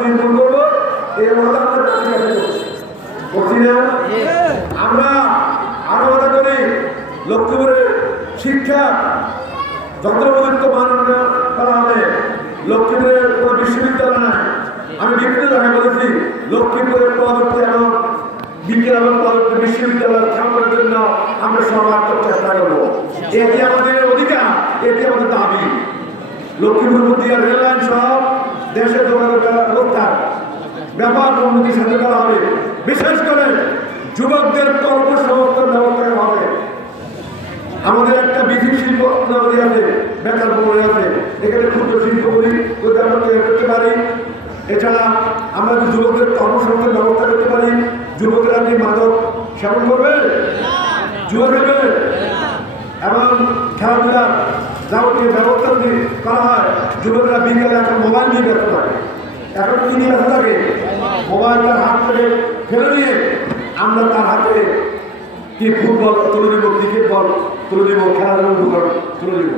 নির্মূল করবো এই কথা আমরা করছি না। আমরা আরো মনে করি লক্ষ্মীপুরে শিক্ষা যন্ত্রপ্রযুক্ত মান উন্নয়ন করা হবে। লক্ষ্মীপুরে কোনো বিশ্ববিদ্যালয় নাই। আমি বিভিন্ন জায়গায় বলেছি লক্ষ্মীপুরের প্রযুক্তি এবং বিজ্ঞান এবং প্রযুক্তি বিশ্ববিদ্যালয় স্থাপনের জন্য আমরা সর্বাত্মক চেষ্টা করবো। এটি আমাদের অধিকার, এটি আমাদের দাবি। লক্ষ্মীপুর নদীয়া রেল লাইন সহ দেশের যোগাযোগ ব্যবস্থা ব্যাপক উন্নতির সাথে করা হবে। বিশেষ করে যুবকদের কর্মসংস্থান ব্যবস্থা করা হবে। আমাদের একটা বিদ্যুৎ শিল্প আমাদের আছে, বেকার পড়ে আছে, এখানে ক্ষুদ্র শিল্পগুলি যদি আমরা তৈরি করতে পারি। এছাড়া আমরা যদি যুবকদের কর্মসংস্থান ব্যবস্থা করতে পারি, যুবকেরা কি মাদক সেবন করবে, যুবক হবে এবং খেলাধুলার যাবতীয় ব্যবস্থা যদি করা হয়, যুবকরা বিকেলে এখন মোবাইল নিয়ে ব্যস্ত থাকে। এখন কি নিয়ে ব্যস্ত থাকে? মোবাইলটার হাত থেকে ফেলে নিয়ে আমরা তার হাতে কি ফুটবল তুলে দিব, ক্রিকেট বল তুলে দিব, খেলাধুলা তুলে দিব।